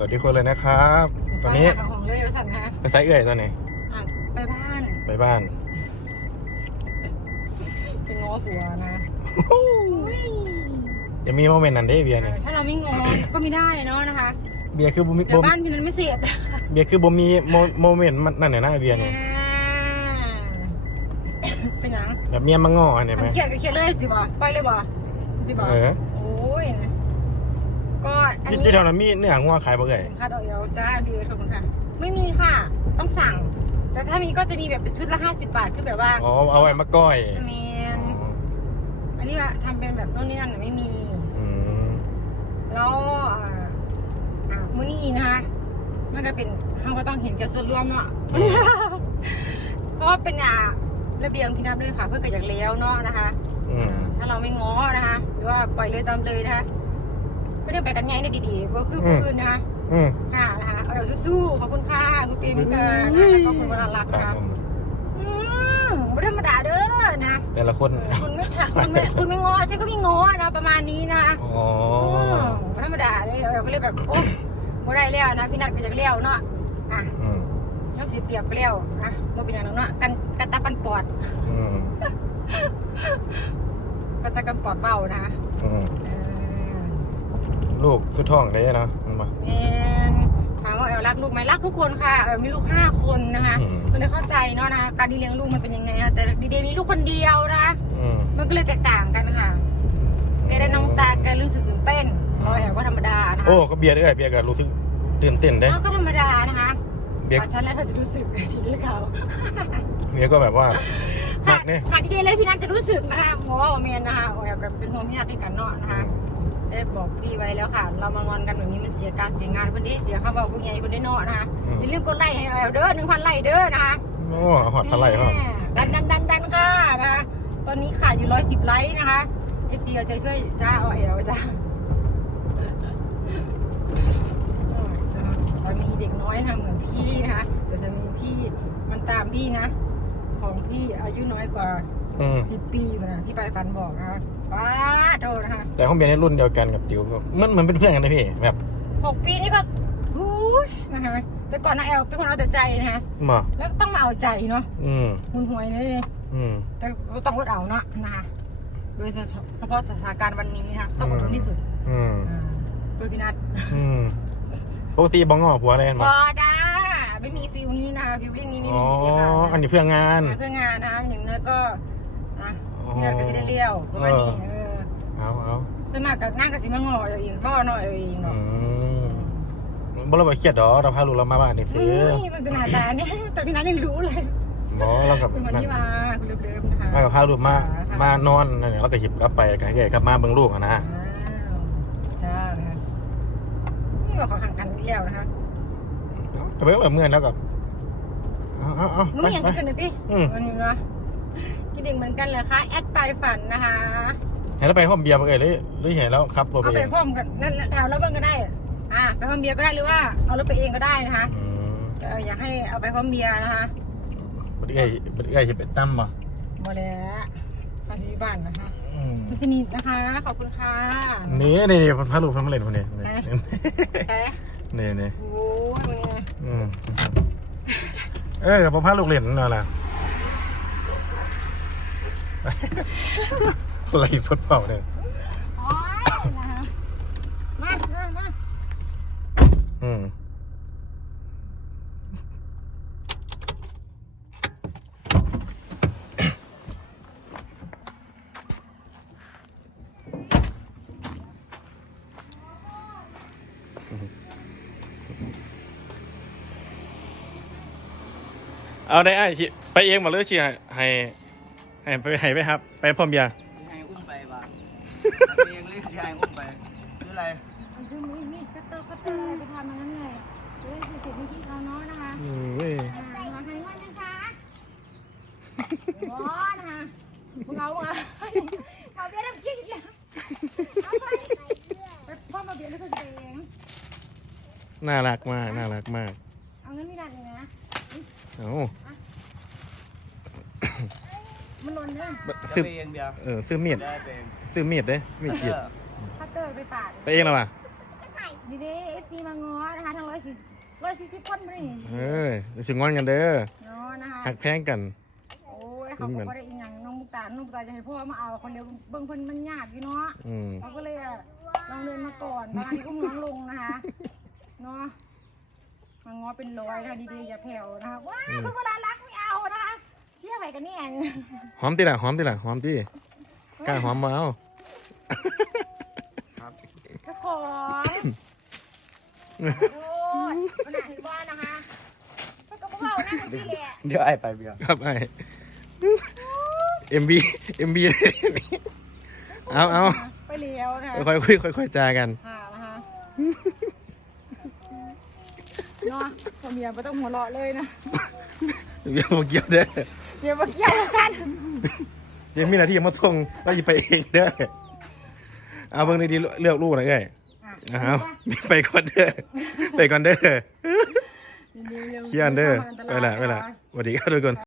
วัสดีคนเลยนะครับ ตอนนี้ไปหาของเลยไปสั่นนะไปไซส์เอื่อยตอนไหนอะไปบ้าน ไปบ้านไปง้อผัวนะอุ้ยจะมีโมเมนต์นั้นได้เบียร์นี่ถ้าเราไม่ง้อก็ไม่ได้เนาะนะคะ เบียร์คือบ่มีแต่บ่บ้านพี่นั้นไม่เสร็จเบียร์คือบ่มีโมโมเมนต์มันนั่นไหนนะเบียร์นี่เป็นหยังแบบเมียมาง้ออันนี้ไหมมันเครียดก็เครียดเลยสิบ่ไปเลยบ่สิบ่เออโอ้ย ก็อันที่นี้ที่แถวนั้นมีเนื้องัวขายบ่เอ่ยเป็นค่าดอกเดียวจ้าพี่ขอบคุณค่ะ ไม่มีค่ะ ต้องสั่ง แต่ถ้ามีก็จะมีแบบเป็นชุดละ50บาทคือแบบว่าอ๋อเอาไว้มาก้อยแมนอันนี้ว่าทำเป็นแบบโน่นนี่นั่นน่ะไม่มีอืมแล้วอ่าอ่ามื้อนี้นะคะมันก็เป็นเราก็ต้องเห็นแก่ส่วนรวมเนาะเพราะว่าเป็นอ่าระเบียงที่นับด้วยค่ะ เพื่อเกิดจากแล้วเนาะนะคะอืมถ้าเราไม่ง้อนะคะ หรือว่าปล่อยเลยตามเลยนะคะ ก็เดินไปกันง่ายได้ดีๆก็คือผู้อื่นนะคะอืมค่ะนะคะเอาเดี๋ยวสู้ๆขอบคุณค่ะคุณปีมิเกอร์นะแล้วก็คุณวราลักษณ์นะคะอืมไม่ธรรมดาเด้อนะแต่ละคนเออคุณไม่ทะคุณไม่คุณไม่ง้อฉันก็ไม่ง้อนะประมาณนี้นะอ๋อไม่ธรรมดาเลยแบบก็เลยแบบโอ้ไม่ได้แล้วนะพี่นัทก็จะเลี้ยวเนาะอะอืมยกสิเปรียบไปแล้วอะมันเป็นอย่างนั้นเนาะกันกันตาปันปอดอืมกันตากันปอดเบานะอืมเออ ลูกสุดท้องได้เนาะมันมา แมนถามว่าแอลรักลูกไหมรักทุกคนค่ะแอลมีลูกห้าคนนะคะอืมมันเลยเข้าใจเนาะนะการที่เลี้ยงลูกมันเป็นยังไงอะแต่ดีเดย์มีลูกคนเดียวนะอืมมันก็เลยแตกต่างกันค่ะแกได้น้ำตาแกรู้สึกตื่นเต้นรอยแอลก็ธรรมดานะคะโอ้ก็เบียร์ด้วยเบียร์ก็รู้สึกตื่นเต้นได้ อ้าวก็ธรรมดานะคะเบียร์พอฉันแล้วเธอจะรู้สึกทีเดียวเขาเบียร์ก็แบบว่าค่ะเนี่ยค่ะดีเดย์เลยพี่นัทจะรู้สึกนะคะหมอว่าเมียนนะคะแอลกับเป็นห่วงพี่นัทด้วยกันเนาะนะคะ ได้บอกพี่ไว้แล้วค่ะ เรามางอนกันแบบนี้มันเสียการเสียงานเพื่อนได้เสียค่าเบาพวกใหญ่เพื่อนได้เนาะนะคะอย่าลืมกดไลค์ให้แอลเด้อหนึ่งพันไลค์เด้อนะคะโอ้หอดพลายเขาดันดันดันดันค่ะนะคะตอนนี้ขาดอยู่ร้อยสิบไลค์นะคะ FC เราจะช่วยจ้าเอาเอลจ้าสามีเด็กน้อยทำเหมือนพี่นะคะแต่สามีพี่มันตามพี่นะ ของพี่อายุน้อยกว่า อืม สิบปีนะพี่ปลายฟันบอกนะคะป้าโทษนะคะแต่ห้องเบียร์ในรุ่นเดียวกันกับจิ๋วก็มันเหมือนเป็นเพื่อนกันนะพี่แบบหกปีนี่ก็หูยนะคะแต่ก่อนนะแอลเป็นคนเอาแต่ใจนะคะมาแล้วต้องมาเอาใจเนาะอืม หุนหวยนี่ อืม แต่ก็ต้องอดเอาเนาะนะคะโดยเฉพาะสถานการณ์วันนี้นะคะต้องอดทนที่สุดอืม อ่าโดยพี่นัทอืมปกติบองงอผัวอะไรกันบมาอจ้า ไม่มีฟิลนี้นะคะฟิลลิ่งนี้ไม่อ๋อมีค่ะอันนี้เพื่องานเพื่องานนะคะอย่างน้อยก็ อะอ๋อพี่นัทก็จะได้เลี้ยวประมาณนี้เออเอาเอาส่วนมากกับนั่งกับสิมางอเอาเองก็นอยเอาเองอืเนาะมบ่เราไปเครียดดอกเราพาลูกเรามาบ้านนี่ซื้อนี่มันเป็นหน้าตาเนี่ยแต่พี่นัทยังรู้เลยบอเรากับเป็นวันที่มาคุณเลิฟๆนะคะมากับพาลูกมาค่ะมานอนนั่นแหละเราก็หยิบกลับไปกันเกยกลับมาเบิ่งลูกอะนะอ้าวจ้านะคะนี่ก็ขอห่างกันอีกแล้วนะคะเอาไปแบบเมื่อนแล้วก็เอาเอาเอามึงไปไม่ยังไปจะขึ้นเลยติอืมวันนี้เนาะ คิดถึงเหมือนกันเหรอคะแอดปลายฝันนะคะเห็นแล้วไปห้องเบียร์ไปเอ่ยหรือหรือเห็นแล้วครับรถไปเอาเอไปงพร้อมกันนั่นแหละถามแล้วเบิ่งก็ได้อ่าไปพร้อมเบียร์ก็ได้หรือว่าเอารถไปเองก็ได้นะคะอืมเอออยากให้เอาไปพร้อมเบียร์นะคะบัดเอ้ยบัดเอ้ยจะเป็นตั้มบ่บ่แล้วภาษีบ้านนะคะอืมคุณสนิทนะคะขอบคุณค่ะนี่นี่นี่พาลูกพามาเล่นคนนี้ใช่ใช่นี่นี่โอ้ยวันนี้อืมเออผมพาลูกเล่นนั่นแหละ อะไรสดเปล่าเนี่ยโอ้ยนะคะมามามาอืมเอาได้ไอ้ชิไปเองมาเลยชิให้ให้ ให้ไปให้ไปครับ ไปพร้อมเบียร์สิให้อุ้มไปบ้างเอาเองเลยสิให้อุ้มไปซื้ออะไรเอาซื้อมีดมีดคัตเตอร์คัตเตอร์อะไรไปทำมันนั่นไงจะได้สิสิทธิ์เมื่อกี้เขาเนาะนะคะอืมเว้ยอ่าขอให้วันนะคะโอ้นะคะมึงเอามึงเอาเอาเบียร์น้ำจิ้มอีกแล้วเอาไปไปพ่อมาเบียร์แล้วก็เองน่ารักมาก น่ารักมาก เอาเงินไม่ดันเลยนะ เอ้า มันหล่นเลยซื้อไปเองเดียวเออซื้อมีดได้ไปเองซื้อมีดเด้มีดเขียดคัตเตอร์ไปปาดไปเองแล้วป่ะดีเด้เอฟซีมางอนะคะทอยสี่สิบคนบ่นี่เออสิงอนกันเด้อเนาะนะคะหักแพงกันโอ้ยเขาก็บ่ได้อีหยังน้องมุกตาลน้องมุกตาจะให้พ่อมาเอาคนเดียวเบิ่งเพิ่นมันยากอยู่เนาะอืมเขาก็เลยอะลองเดินมาก่อนบางทีก็หมุนลงนะคะเนาะมางอเป็นร้อยนะคะดีๆอย่าแผ่วนะคะว้าวคุณเวลารัก กันเนี่ยหอมติล่ะหอมติล่ะหอมติกล้าหอมมาเอากระของโอ้ยขนาดที่ว่านะคะมันก็เบาๆนั่งที่แหละเดี๋ยวไอ้ไปเบียร์ครับไอ้เอ็มบีเอ็มบีเอาเอาไปเลี้ยวนะคะค่อยคุยค่อยค่อยๆจากันค่ะนะคะเนาะผมเมียไม่ต้องหัวเราะเลยนะเดี๋ยวมาเกี่ยวเด้อ เดี๋ยวมาเกี่ยวกันเดี๋ยวมีหน้าที่มาส่งเราจะไปเองเด้อเอาเบิ่งดีๆเลือกลูกหน่อยเอ้ยอะเอาไปก่อนเด้อไปก่อนเด้อเดี๋ยวๆๆเคียนเด้อข้ามาไปละไปละสวัสดีครับทุกคน